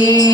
see.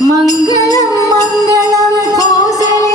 மங்களம் மங்களம் கோசலே